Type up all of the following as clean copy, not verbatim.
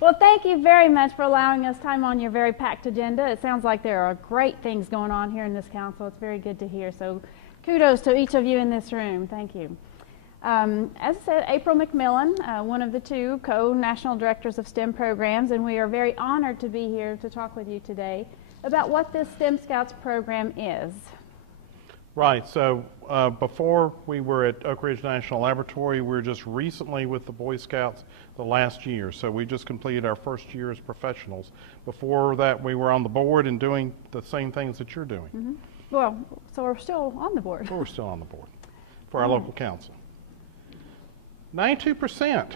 Well, thank you very much for allowing us time on your very packed agenda. It sounds like there are great things going on here in this council. It's very good to hear. So kudos to each of you in this room. Thank you. As I said, April McMillan, one of the two co-national directors of STEM programs, and we are very honored to be here to talk with you today about what this STEM Scouts program is. Right, so before we were at Oak Ridge National Laboratory, we were just recently with the Boy Scouts the last year, so we just completed our first year as professionals. Before that, we were on the board and doing the same things that you're doing. Mm-hmm. Well, so we're still on the board. Well, we're still on the board for our local council. 92%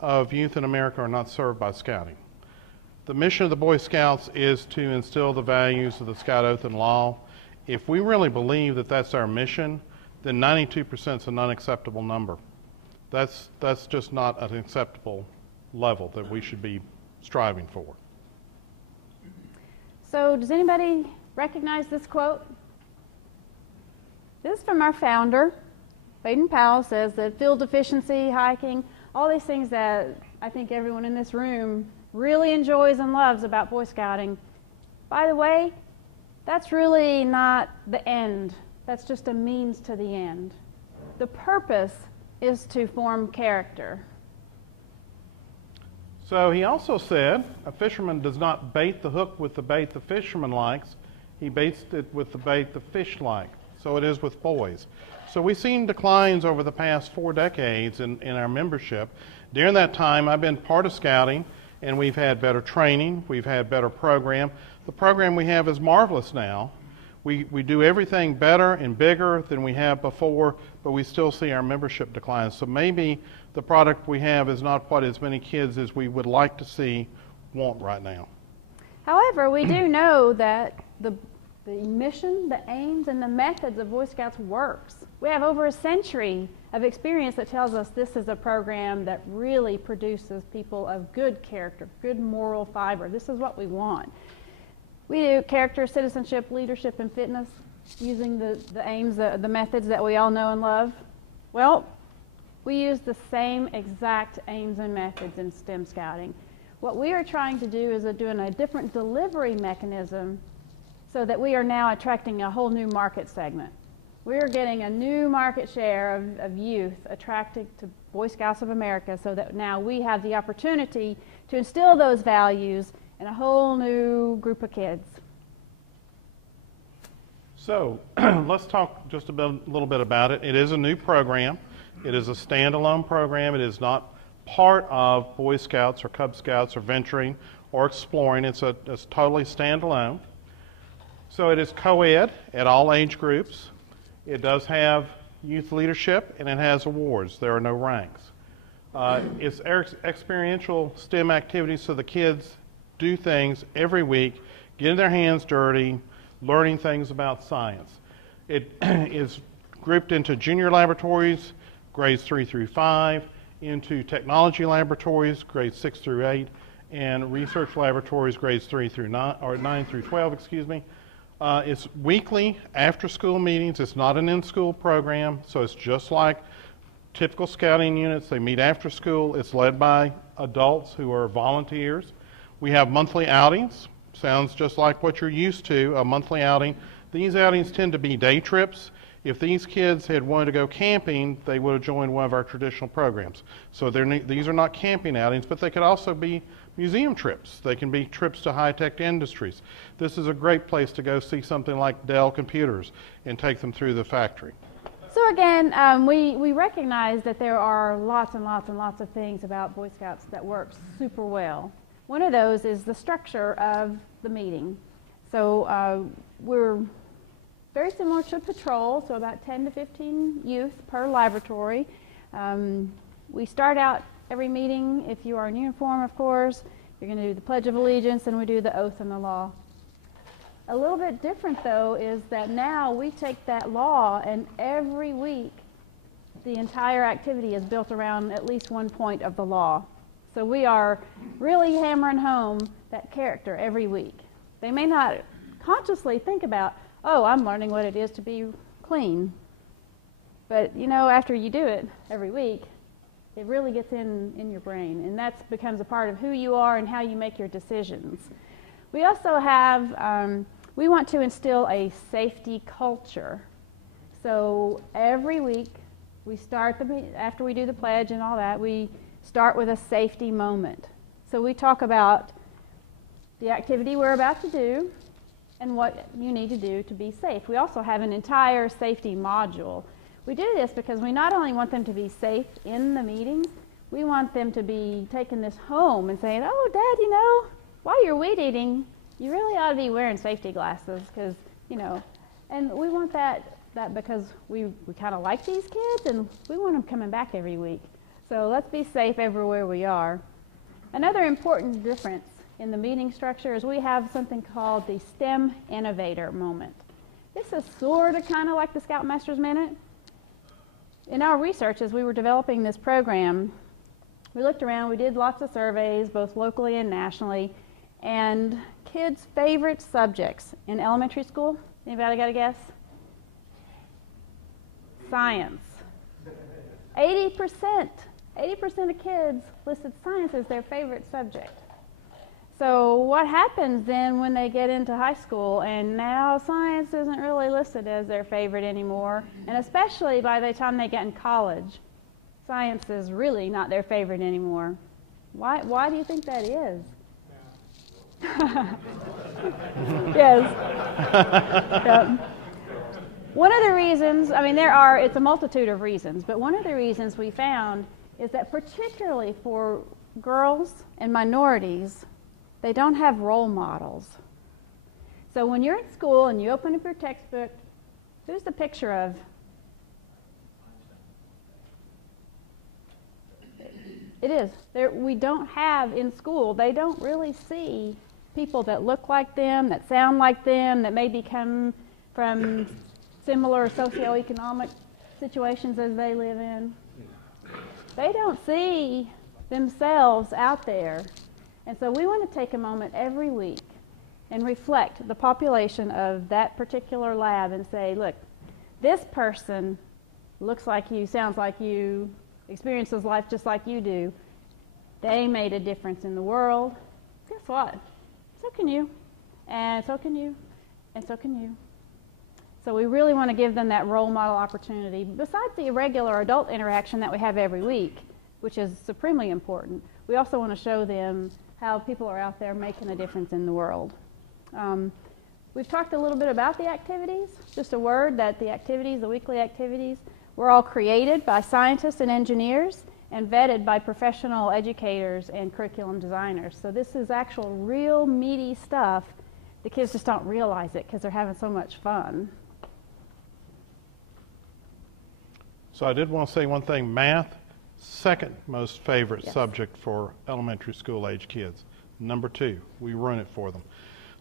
of youth in America are not served by Scouting. The mission of the Boy Scouts is to instill the values of the Scout Oath and Law. If we really believe that that's our mission, then 92% is an unacceptable number. That's just not an acceptable level that we should be striving for. So does anybody recognize this quote? This is from our founder. Baden Powell says that field efficiency, hiking, all these things that I think everyone in this room really enjoys and loves about Boy Scouting. By the way, that's really not the end. That's just a means to the end. The purpose is to form character. So he also said, a fisherman does not bait the hook with the bait the fisherman likes. He baits it with the bait the fish like. So it is with boys. So we've seen declines over the past 4 decades in our membership. During that time, I've been part of Scouting, and we've had better training, we've had better program. The program we have is marvelous now. We do everything better and bigger than we have before, but we still see our membership decline. So maybe the product we have is not what as many kids as we would like to see want right now. However, we do know that the mission, the aims, and the methods of Boy Scouts works. We have over a century of experience that tells us this is a program that really produces people of good character, good moral fiber. This is what we want. We do character, citizenship, leadership, and fitness using the aims, the methods that we all know and love. Well, we use the same exact aims and methods in STEM Scouting. What we are trying to do is doing a different delivery mechanism so that we are now attracting a whole new market segment. We're getting a new market share of youth attracted to Boy Scouts of America so that now we have the opportunity to instill those values in a whole new group of kids. So let's talk just a little bit about it. It is a new program. It is a standalone program. It is not part of Boy Scouts or Cub Scouts or venturing or exploring. It's totally standalone. So it is co-ed at all age groups. It does have youth leadership, and it has awards. There are no ranks. It's experiential STEM activities, so the kids do things every week, getting their hands dirty, learning things about science. It is grouped into junior laboratories, grades 3 through 5, into technology laboratories, grades 6 through 8, and research laboratories, grades 3 through 9, or 9 through 12, excuse me. It's weekly after-school meetings. It's not an in-school program, so it's just like typical Scouting units. They meet after school. It's led by adults who are volunteers. We have monthly outings. Sounds just like what you're used to, a monthly outing. These outings tend to be day trips. If these kids had wanted to go camping, they would have joined one of our traditional programs. So these are not camping outings, but they could also be museum trips. They can be trips to high-tech industries. This is a great place to go see something like Dell computers and take them through the factory. So again, we recognize that there are lots and lots and lots of things about Boy Scouts that work super well. One of those is the structure of the meeting. So we're very similar to patrol, so about 10 to 15 youth per laboratory. We start out every meeting, if you are in uniform, of course, you're going to do the Pledge of Allegiance, and we do the Oath and the Law. A little bit different, though, is that now we take that law, and every week the entire activity is built around at least one point of the law. So we are really hammering home that character every week. They may not consciously think about, oh, I'm learning what it is to be clean. But, you know, after you do it every week, It really gets in your brain, and that becomes a part of who you are and how you make your decisions. We also have, we want to instill a safety culture. So every week, we start, after we do the pledge and all that, we start with a safety moment. So we talk about the activity we're about to do and what you need to do to be safe. We also have an entire safety module. We do this because we not only want them to be safe in the meetings, we want them to be taking this home and saying, oh, Dad, you know, while you're weed eating, you really ought to be wearing safety glasses because, you know, and we want that because we kind of like these kids and we want them coming back every week. So let's be safe everywhere we are. Another important difference in the meeting structure is we have something called the STEM Innovator Moment. This is sort of kind of like the Scoutmaster's Minute. In our research, as we were developing this program, we looked around, we did lots of surveys, both locally and nationally, and kids' favorite subjects in elementary school, anybody got a guess? Science. 80% of kids listed science as their favorite subject. So what happens then when they get into high school and now science isn't really listed as their favorite anymore, and especially by the time they get in college, science is really not their favorite anymore. Why do you think that is? Yes. Yep. One of the reasons, I mean it's a multitude of reasons, but one of the reasons we found is that particularly for girls and minorities, they don't have role models. So when you're in school and you open up your textbook, who's the picture of? It is. We don't have in school, they don't really see people that look like them, that sound like them, that maybe come from similar socioeconomic situations as they live in. They don't see themselves out there. And so we want to take a moment every week and reflect the population of that particular lab and say, look, this person looks like you, sounds like you, experiences life just like you do. They made a difference in the world. Guess what? So can you, and so can you, and so can you. So we really want to give them that role model opportunity. Besides the regular adult interaction that we have every week, which is supremely important, we also want to show them how people are out there making a difference in the world. We've talked a little bit about the activities. Just a word that the activities, the weekly activities, were all created by scientists and engineers and vetted by professional educators and curriculum designers. So this is actual real meaty stuff. The kids just don't realize it because they're having so much fun. So I did want to say one thing. Math, second most favorite Yes. subject for elementary school age kids. Number 2, we run it for them.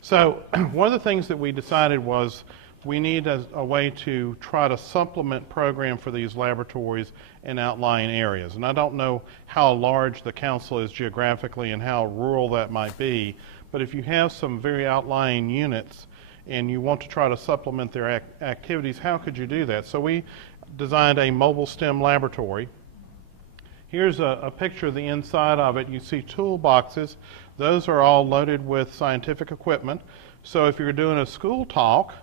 So one of the things that we decided was we need a way to try to supplement program for these laboratories in outlying areas. And I don't know how large the council is geographically and how rural that might be, but if you have some very outlying units and you want to try to supplement their activities, how could you do that? So we designed a mobile STEM laboratory. Here's a picture of the inside of it. You see toolboxes. Those are all loaded with scientific equipment. So if you're doing a school talk,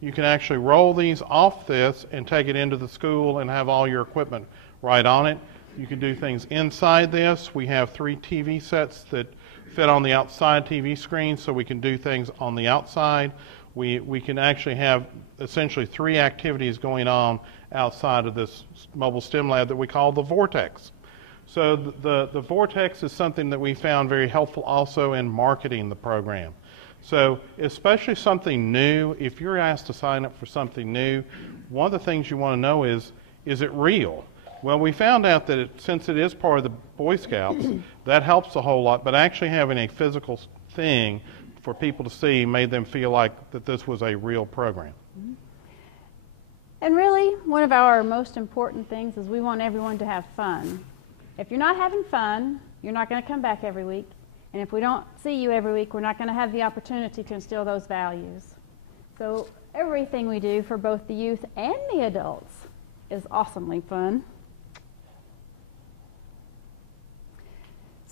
you can actually roll these off this and take it into the school and have all your equipment right on it. You can do things inside this. We have 3 TV sets that fit on the outside TV screen, so we can do things on the outside. We can actually have essentially 3 activities going on outside of this mobile STEM lab that we call the Vortex. So the Vortex is something that we found very helpful also in marketing the program. So especially something new, if you're asked to sign up for something new, one of the things you want to know is it real? Well, we found out that since it is part of the Boy Scouts, that helps a whole lot, but actually having a physical thing for people to see made them feel like that this was a real program. And really, one of our most important things is we want everyone to have fun. If you're not having fun, you're not going to come back every week. And if we don't see you every week, we're not going to have the opportunity to instill those values. So everything we do for both the youth and the adults is awesomely fun.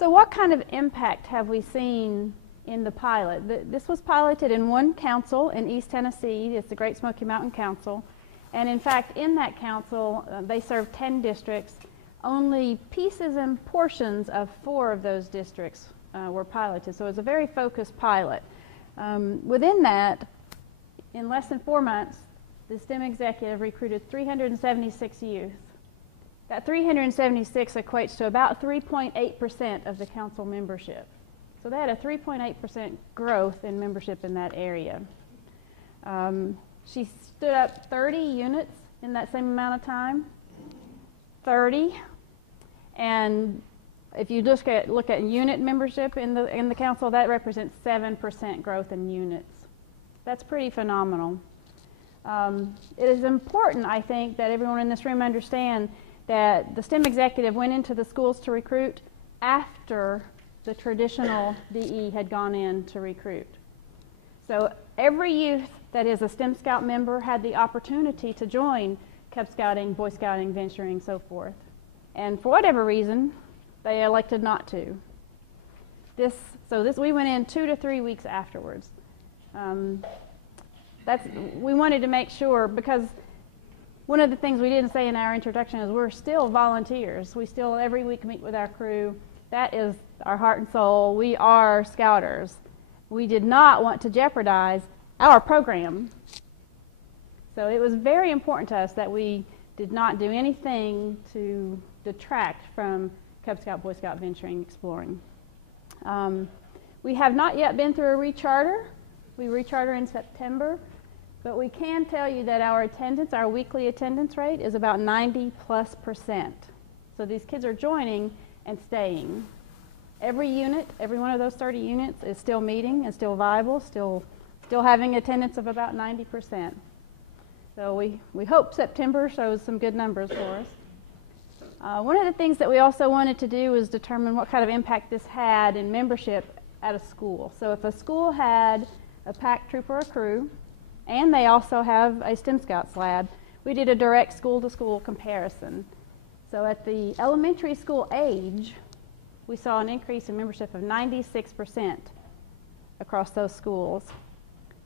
So what kind of impact have we seen in the pilot? This was piloted in one council in East Tennessee. It's the Great Smoky Mountain Council. And in fact, in that council, they serve 10 districts. Only pieces and portions of 4 of those districts were piloted. So it was a very focused pilot. Within that, in less than 4 months, the STEM executive recruited 376 youth. That 376 equates to about 3.8% of the council membership. So they had a 3.8% growth in membership in that area. She stood up 30 units in that same amount of time. 30. And if you just look at unit membership in the council, that represents 7% growth in units. That's pretty phenomenal. It is important, I think, that everyone in this room understand that the STEM executive went into the schools to recruit after the traditional DE had gone in to recruit. So every youth that is a STEM Scout member had the opportunity to join Cub Scouting, Boy Scouting, venturing, so forth. And for whatever reason, they elected not to. We went in 2 to 3 weeks afterwards. We wanted to make sure, because one of the things we didn't say in our introduction is we're still volunteers. We still every week meet with our crew. That is our heart and soul. We are Scouters. We did not want to jeopardize our program. So it was very important to us that we did not do anything to detract from Cub Scout, Boy Scout, venturing, exploring. We have not yet been through a recharter. We recharter in September. But we can tell you that our attendance, our weekly attendance rate, is about 90+%. So these kids are joining and staying. Every unit, every one of those 30 units is still meeting and still viable, still having attendance of about 90%. So we hope September shows some good numbers for us. One of the things that we also wanted to do was determine what kind of impact this had in membership at a school. So if a school had a pack, troop, or a crew, and they also have a STEM Scouts lab, we did a direct school-to-school comparison. So at the elementary school age, we saw an increase in membership of 96% across those schools.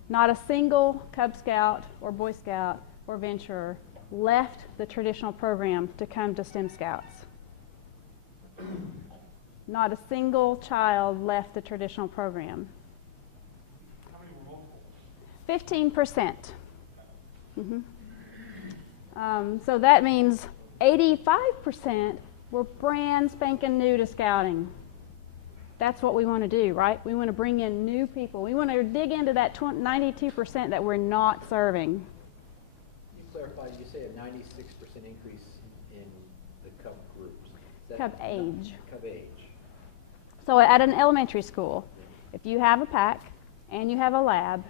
Not a single Cub Scout or Boy Scout or venturer left the traditional program to come to STEM Scouts. Not a single child left the traditional program. 15%. So that means 85% were brand spanking new to Scouting. That's what we want to do, right? We want to bring in new people. We want to dig into that 92% that we're not serving. Can you clarify, you say a 96% increase in the Cub groups? Cub age. Cub age. So at an elementary school, if you have a pack and you have a lab,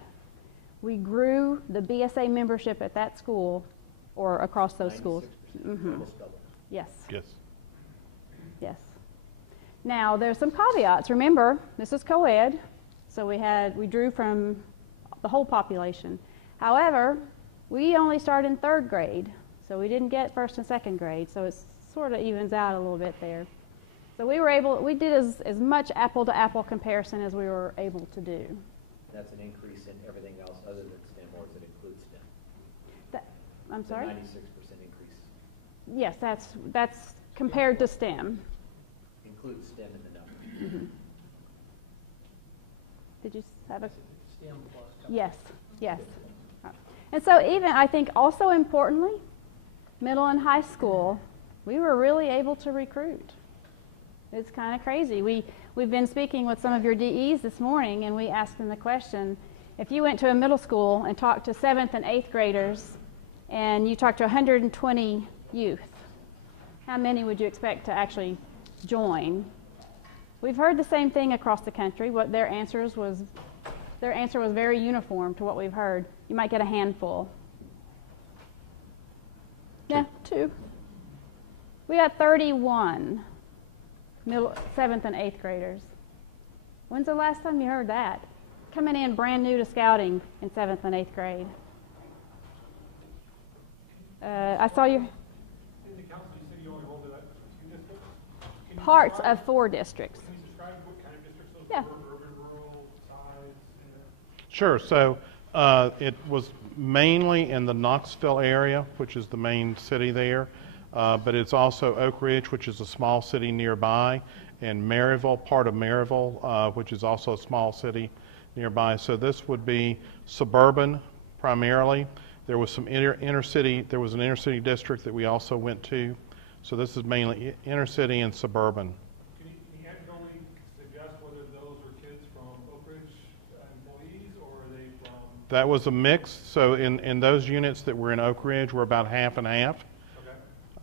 we grew the BSA membership at that school or across those schools. Yes. Yes. Yes. Now, there's some caveats. Remember, this is co-ed, so we drew from the whole population. However, we only start in 3rd grade, so we didn't get 1st and 2nd grade, so it sort of evens out a little bit there. So we did as much apple-to-apple comparison as we were able to do. That's an increase in everything else other than STEM, or does it include STEM? I'm sorry? 96% increase. Yes, that's compared to STEM. Includes STEM in the number. Did you have a? STEM plus. Yes, yes. And so even, I think also importantly, middle and high school, we were really able to recruit. It's kind of crazy. We've been speaking with some of your DEs this morning, and we asked them the question, if you went to a middle school and talked to 7th and 8th graders, and you talked to 120 youth, how many would you expect to actually join? We've heard the same thing across the country. What their answer was very uniform to what we've heard. You might get a handful. Yeah, 2. We got 31 7th and 8th graders. When's the last time you heard that? Coming in brand new to Scouting in 7th and 8th grade. I saw you. In the council, you said you only rolled it out for 2 districts? Parts of 4 districts. Can you Yeah. urban, rural sides in there? Sure. So it was mainly in the Knoxville area, which is the main city there, but it's also Oak Ridge, which is a small city nearby, and Maryville, part of Maryville, which is also a small city nearby. So this would be suburban primarily. There was some inner city. There was an inner city district that we also went to. So this is mainly inner city and suburban. Can you accurately suggest whether those are kids from Oak Ridge employees, or are they from? That was a mix. So in those units that were in Oak Ridge, were about half and half.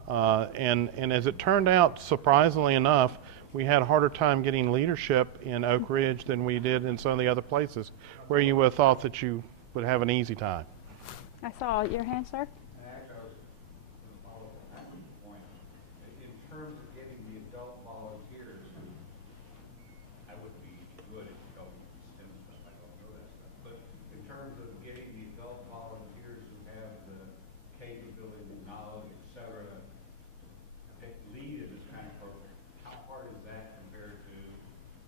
Okay. And as it turned out, surprisingly enough, we had a harder time getting leadership in Oak Ridge than we did in some of the other places where you would have thought that you would have an easy time. I saw your hand, sir. And actually, I was going to follow up on that point. In terms of getting the adult volunteers, I would be good at helping STEM stuff. I don't know that stuff. But in terms of getting the adult volunteers who have the capability, the knowledge, et cetera, to take lead in this kind of program, how hard is that compared to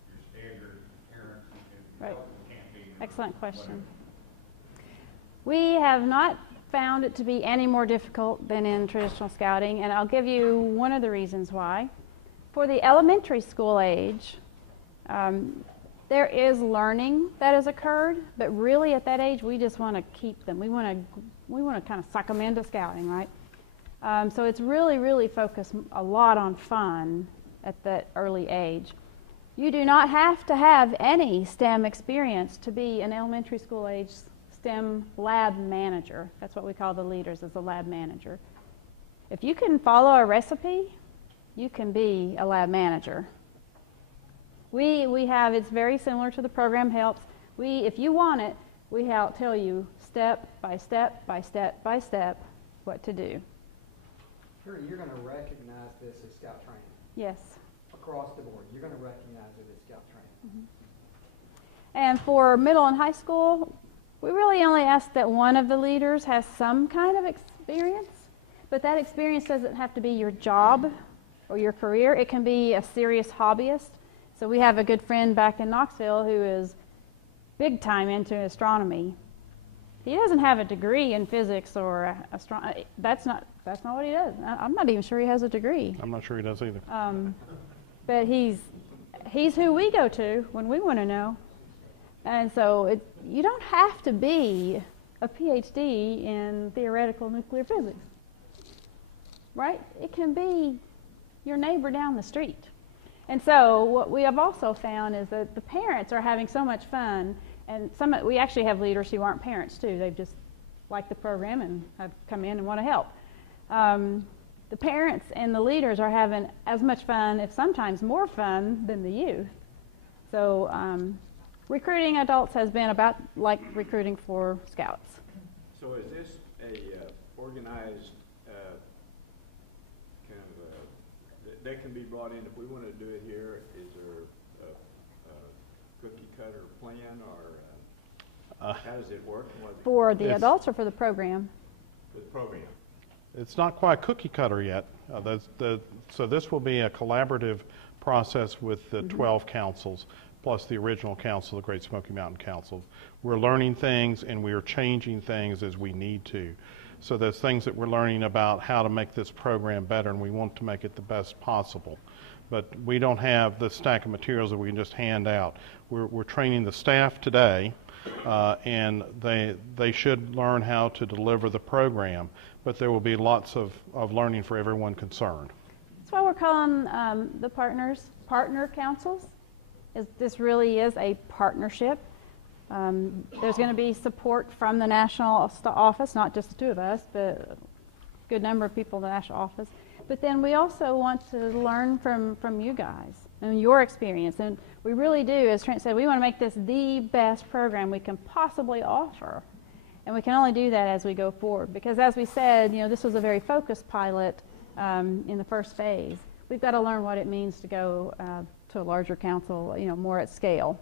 your standard parents and Right. campaign? Excellent question. We have not found it to be any more difficult than in traditional scouting, and I'll give you one of the reasons why. For the elementary school age, there is learning that has occurred, but really at that age, we just want to keep them. We want to kind of suck them into scouting, right? So it's really focused a lot on fun at that early age. You do not have to have any STEM experience to be an elementary school age STEM lab manager. That's what we call the leaders, as a lab manager. If you can follow a recipe, you can be a lab manager. We have, it's very similar to the program helps. If you want it, we tell you step by step by step by step what to do. Sure, you're going to recognize this as scout training. Yes. Across the board, you're going to recognize it as scout training. And for middle and high school, we really only ask that one of the leaders has some kind of experience, but that experience doesn't have to be your job or your career. It can be a serious hobbyist. So we have a good friend back in Knoxville who is big time into astronomy. He doesn't have a degree in physics or astronomy. That's not what he does. I'm not even sure he has a degree. I'm not sure he does either. But he's who we go to when we want to know. And so you don't have to be a PhD in theoretical nuclear physics, right? It can be your neighbor down the street. And so what we have also found is that the parents are having so much fun, and we actually have leaders who aren't parents too. They just like the program and have come in and want to help. The parents and the leaders are having as much fun, if sometimes more fun, than the youth. So recruiting adults has been about like recruiting for scouts. So is this a organized kind of that can be brought in if we want to do it here? Is there a cookie cutter plan, or how does it work? For the adults or for the program? For the program. It's not quite cookie cutter yet. So this will be a collaborative process with the 12 councils, plus the original council, the Great Smoky Mountain Council. We're learning things and we are changing things as we need to. So there's things that we're learning about how to make this program better, and we want to make it the best possible. But we don't have the stack of materials that we can just hand out. We're training the staff today, and they should learn how to deliver the program, but there will be lots of learning for everyone concerned. That's why we're calling the partner councils. This really is a partnership. There's going to be support from the national office, not just the two of us, but a good number of people in the national office. But then we also want to learn from you guys and your experience. And we really do, as Trent said, we want to make this the best program we can possibly offer. And we can only do that as we go forward. Because as we said, this was a very focused pilot in the first phase. We've got to learn what it means to go to a larger council, more at scale.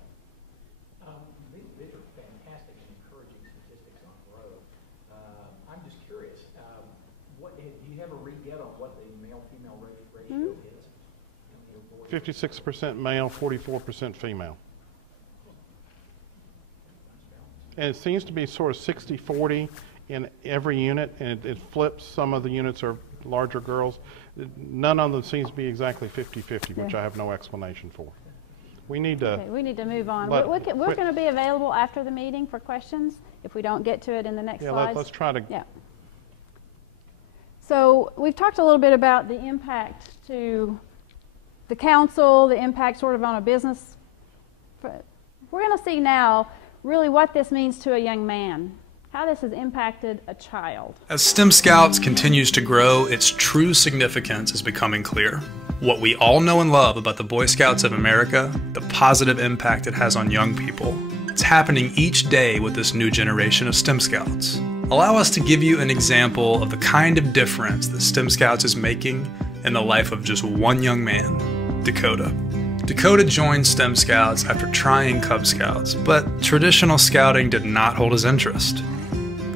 These are fantastic and encouraging statistics on growth. I'm just curious, do you have a read yet on what the male-female ratio is? 56% male, 44% female. and it seems to be sort of 60-40 in every unit, and it flips. Some of the units are larger girls. None of them seems to be exactly 50-50, which I have no explanation for. We need to... Okay, we need to move on. But- We're going to be available after the meeting for questions if we don't get to it in the next Yeah, slides. let's try to... Yeah. So we've talked a little bit about the impact to the council, the impact sort of on a business. We're going to see now really what this means to a young man, how this has impacted a child. As STEM Scouts continues to grow, its true significance is becoming clear. What we all know and love about the Boy Scouts of America, the positive impact it has on young people, it's happening each day with this new generation of STEM Scouts. Allow us to give you an example of the kind of difference that STEM Scouts is making in the life of just one young man, Dakota. Dakota joined STEM Scouts after trying Cub Scouts, but traditional scouting did not hold his interest.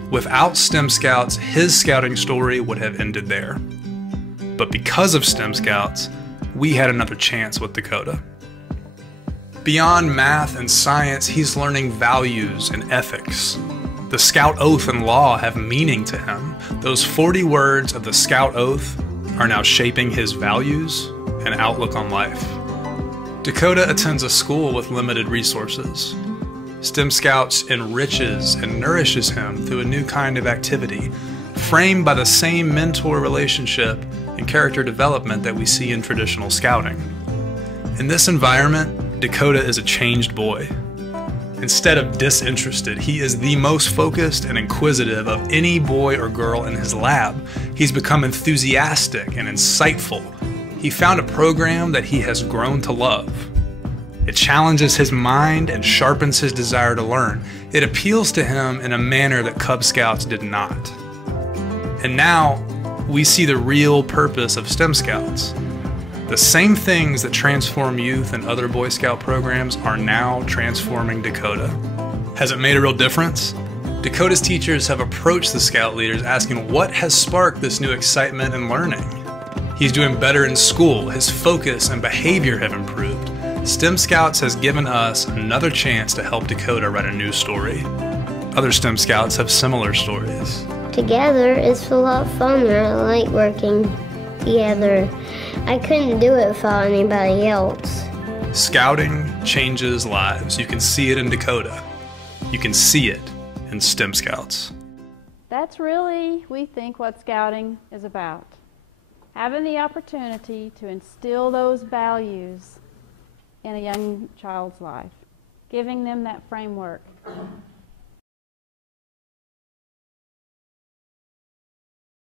Without STEM Scouts, his scouting story would have ended there. But because of STEM Scouts, we had another chance with Dakota. Beyond math and science, he's learning values and ethics. The Scout Oath and Law have meaning to him. Those 40 words of the Scout Oath are now shaping his values and outlook on life. Dakota attends a school with limited resources. STEM Scouts enriches and nourishes him through a new kind of activity, framed by the same mentor relationship and character development that we see in traditional scouting. In this environment, Dakota is a changed boy. Instead of disinterested, he is the most focused and inquisitive of any boy or girl in his lab. He's become enthusiastic and insightful. He found a program that he has grown to love. It challenges his mind and sharpens his desire to learn. It appeals to him in a manner that Cub Scouts did not. And now, we see the real purpose of STEM Scouts. The same things that transform youth and other Boy Scout programs are now transforming Dakota. Has it made a real difference? Dakota's teachers have approached the Scout leaders asking what has sparked this new excitement and learning. He's doing better in school, his focus and behavior have improved. STEM Scouts has given us another chance to help Dakota write a new story. Other STEM Scouts have similar stories. Together, it's a lot funner. I like working together. I couldn't do it without anybody else. Scouting changes lives. You can see it in Dakota. You can see it in STEM Scouts. That's really, we think, what scouting is about. Having the opportunity to instill those values in a young child's life, giving them that framework